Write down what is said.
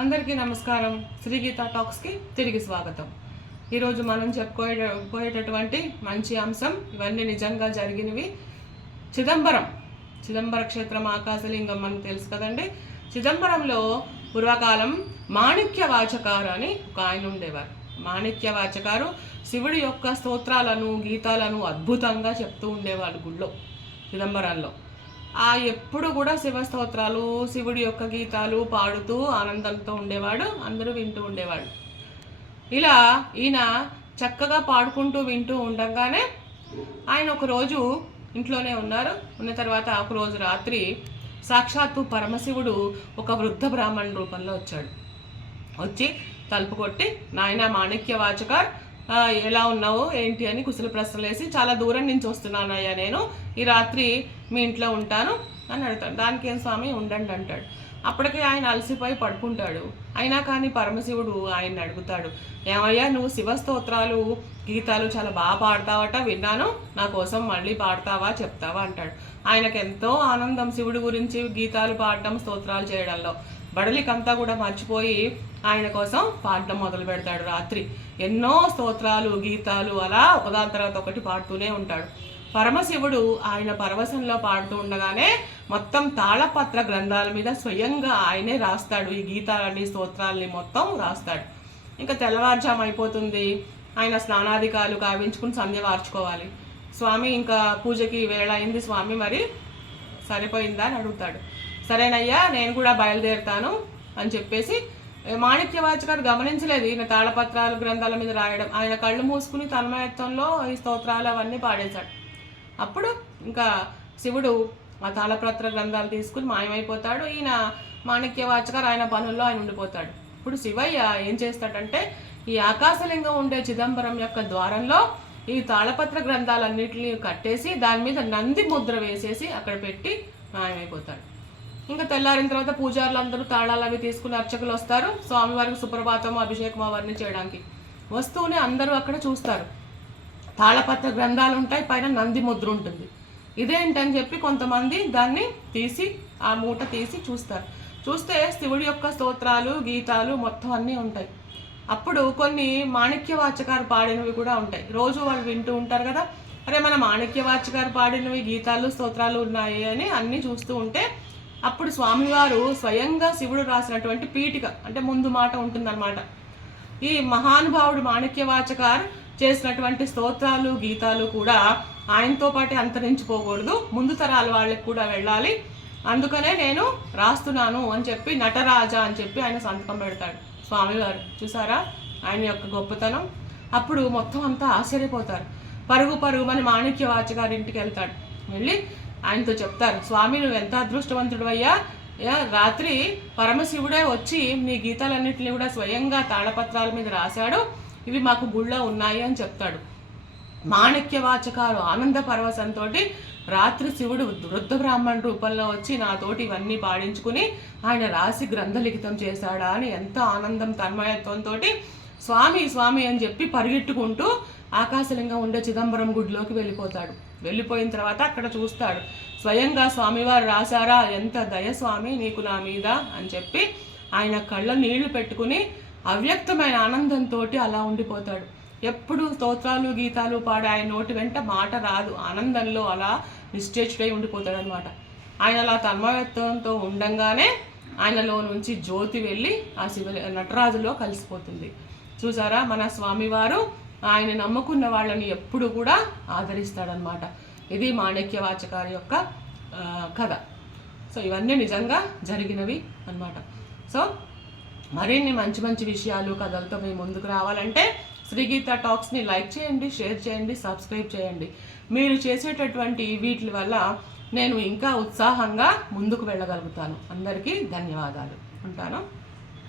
అందరికీ నమస్కారం. శ్రీ గీతా టాక్స్కి తిరిగి స్వాగతం. ఈరోజు మనం చెప్పుకోయేటటువంటి మంచి అంశం, ఇవన్నీ నిజంగా జరిగినవి. చిదంబర క్షేత్రం ఆకాశలింగం మనకు తెలుసు కదండి. చిదంబరంలో పూర్వకాలం మాణిక్యవాచకారు అని ఒక ఆయన ఉండేవారు. మాణిక్యవాచకారు శివుడి యొక్క స్తోత్రాలను గీతాలను అద్భుతంగా చెప్తూ ఉండేవాళ్ళు గుళ్ళో, చిదంబరంలో. ఎప్పుడు కూడా శివ స్తోత్రాలు, శివుడి యొక్క గీతాలు పాడుతూ ఆనందంతో ఉండేవాడు. అందరూ వింటూ ఉండేవాడు. ఇలా ఈయన చక్కగా పాడుకుంటూ వింటూ ఉండగానే ఆయన ఒకరోజు ఇంట్లోనే ఉన్న తర్వాత ఒకరోజు రాత్రి సాక్షాత్తు పరమశివుడు ఒక వృద్ధ బ్రాహ్మణ రూపంలో వచ్చి తలుపు కొట్టి, నాయన మాణిక్యవాచకర్, ఎలా ఉన్నావు ఏంటి అని కుశల ప్రశ్నలు వేసి, చాలా దూరం నుంచి వస్తున్నానయ్యా, నేను ఈ రాత్రి మీ ఇంట్లో ఉంటాను అని అడుగుతాడు. దానికి ఏం స్వామి, ఉండండి అంటాడు. అప్పటికే ఆయన అలసిపోయి పడుకుంటాడు. అయినా కానీ పరమశివుడు ఆయన్ని అడుగుతాడు, ఏమయ్యా నువ్వు శివస్తోత్రాలు గీతాలు చాలా బాగా పాడతావట, విన్నాను, నా కోసం మళ్ళీ పాడతావా చెప్తావా అంటాడు. ఆయనకు ఎంతో ఆనందం శివుడి గురించి గీతాలు పాడడం, స్తోత్రాలు చేయడంలో. బడలికంతా కూడా మర్చిపోయి ఆయన కోసం పాడడం మొదలు పెడతాడు. రాత్రి ఎన్నో స్తోత్రాలు గీతాలు అలా ఒకదాని తర్వాత ఒకటి పాడుతూనే ఉంటాడు. పరమశివుడు ఆయన పరవశంలో పాడుతూ ఉండగానే మొత్తం తాళపత్ర గ్రంథాల మీద స్వయంగా ఆయనే రాస్తాడు. ఈ గీతాలని స్తోత్రాలని మొత్తం రాస్తాడు. ఇంకా తెల్లవారుజాము అయిపోతుంది. ఆయన స్నానాధికారులు కావించుకుని సంధ్య వార్చుకోవాలి. స్వామి ఇంకా పూజకి వేళ అయింది స్వామి, మరి సరిపోయిందా అని అడుగుతాడు. సరేనయ్యా, నేను కూడా బయలుదేరుతాను అని చెప్పేసి, మాణిక్యవాచకారు గమనించలేదు ఈయన తాళపత్రాలు గ్రంథాల మీద రాయడం. ఆయన కళ్ళు మూసుకుని తన్మయత్వంలో ఈ స్తోత్రాలు అవన్నీ పాడేశాడు. అప్పుడు ఇంకా శివుడు ఆ తాళపత్ర గ్రంథాలు తీసుకుని మాయమైపోతాడు. ఈయన మాణిక్యవాచకారు ఆయన పనుల్లో ఆయన ఉండిపోతాడు. ఇప్పుడు శివయ్య ఏం చేస్తాడంటే, ఈ ఆకాశలింగం ఉండే చిదంబరం యొక్క ద్వారంలో ఈ తాళపత్ర గ్రంథాలన్నింటినీ కట్టేసి దాని మీద నంది ముద్ర వేసేసి అక్కడ పెట్టి మాయమైపోతాడు. ఇంకా తెల్లారిన తర్వాత పూజారులు అందరూ తాళాలు అవి తీసుకుని అర్చకులు వస్తారు స్వామివారికి సుప్రభాతం అభిషేకం అవన్నీ చేయడానికి. వస్తూనే అందరూ అక్కడ చూస్తారు, తాళపత్ర గ్రంథాలు ఉంటాయి, పైన నంది ముద్ర ఉంటుంది. ఇదేంటని చెప్పి కొంతమంది దాన్ని తీసి ఆ మూట తీసి చూస్తే శివుడి యొక్క స్తోత్రాలు గీతాలు మొత్తం అన్నీ ఉంటాయి. అప్పుడు కొన్ని మాణిక్యవాచకారు పాడినవి కూడా ఉంటాయి. రోజు వాళ్ళు వింటూ ఉంటారు కదా, అరే మన మాణిక్యవాచకారు పాడినవి గీతాలు స్తోత్రాలు ఉన్నాయి అని అన్నీ చూస్తూ ఉంటే, అప్పుడు స్వామివారు స్వయంగా శివుడు రాసినటువంటి పీఠిక, అంటే ముందు మాట ఉంటుందన్నమాట. ఈ మహానుభావుడు మాణిక్యవాచకార్ చేసినటువంటి స్తోత్రాలు గీతాలు కూడా ఆయనతో పాటు అంతరించిపోకూడదు, ముందు తరాల వాళ్ళకి కూడా వెళ్ళాలి, అందుకనే నేను రాస్తున్నాను అని చెప్పి నటరాజా అని చెప్పి ఆయన సంతకం పెడతాడు స్వామివారు. చూసారా ఆయన యొక్క గొప్పతనం. అప్పుడు మొత్తం అంతా ఆశ్చర్యపోతారు. పరుగుమని మాణిక్యవాచకారి ఇంటికి వెళ్తాడు. వెళ్ళి ఆయనతో చెప్తారు, స్వామి నువ్వు ఎంత అదృష్టవంతుడు అయ్యా, రాత్రి పరమశివుడే వచ్చి నీ గీతాలన్నింటినీ కూడా స్వయంగా తాళపత్రాల మీద రాశాడు, ఇవి మాకు గుళ్ళో ఉన్నాయి అని చెప్తాడు. మాణిక్యవాచకారు ఆనంద పరవశంతో రాత్రి శివుడు వృద్ధ బ్రాహ్మణ రూపంలో వచ్చి నాతోటి ఇవన్నీ పాడించుకుని ఆయన రాసి గ్రంథలిఖితం చేశాడా అని ఎంత ఆనందం తన్మయత్వంతో స్వామి అని చెప్పి పరిగెట్టుకుంటూ ఆకాశలింగం ఉండే చిదంబరం గుడిలోకి వెళ్ళిపోయిన తర్వాత అక్కడ చూస్తాడు, స్వయంగా స్వామివారు రాశారా, ఎంత దయ స్వామి నీకు నా మీద అని చెప్పి ఆయన కళ్ళ నీళ్లు పెట్టుకుని అవ్యక్తమైన ఆనందంతో అలా ఉండిపోతాడు. ఎప్పుడు స్తోత్రాలు గీతాలు పాడే ఆయన నోటి వెంట మాట రాదు, ఆనందంలో అలా నిశ్చేష్టుడై ఉండిపోతాడు అనమాట. ఆయన అలా తన్మయత్వంతో ఉండంగానే ఆయనలో నుంచి జ్యోతి వెళ్ళి ఆ నటరాజులో కలిసిపోతుంది. చూసారా, మన స్వామివారు ఆయన నమ్ముకున్న వాళ్ళని ఎప్పుడు కూడా ఆదరిస్తాడనమాట. ఇది మాణిక్యవాచకారి యొక్క కథ. సో ఇవన్నీ నిజంగా జరిగినవి అన్నమాట. సో మరిన్ని మంచి విషయాలు కథలతో మేము ముందుకు రావాలంటే శ్రీ గీతా టాక్స్ని లైక్ చేయండి, షేర్ చేయండి, సబ్స్క్రైబ్ చేయండి. మీరు చేసేటటువంటి వీటి వల్ల నేను ఇంకా ఉత్సాహంగా ముందుకు వెళ్ళగలుగుతాను. అందరికీ ధన్యవాదాలు. ఉంటాను.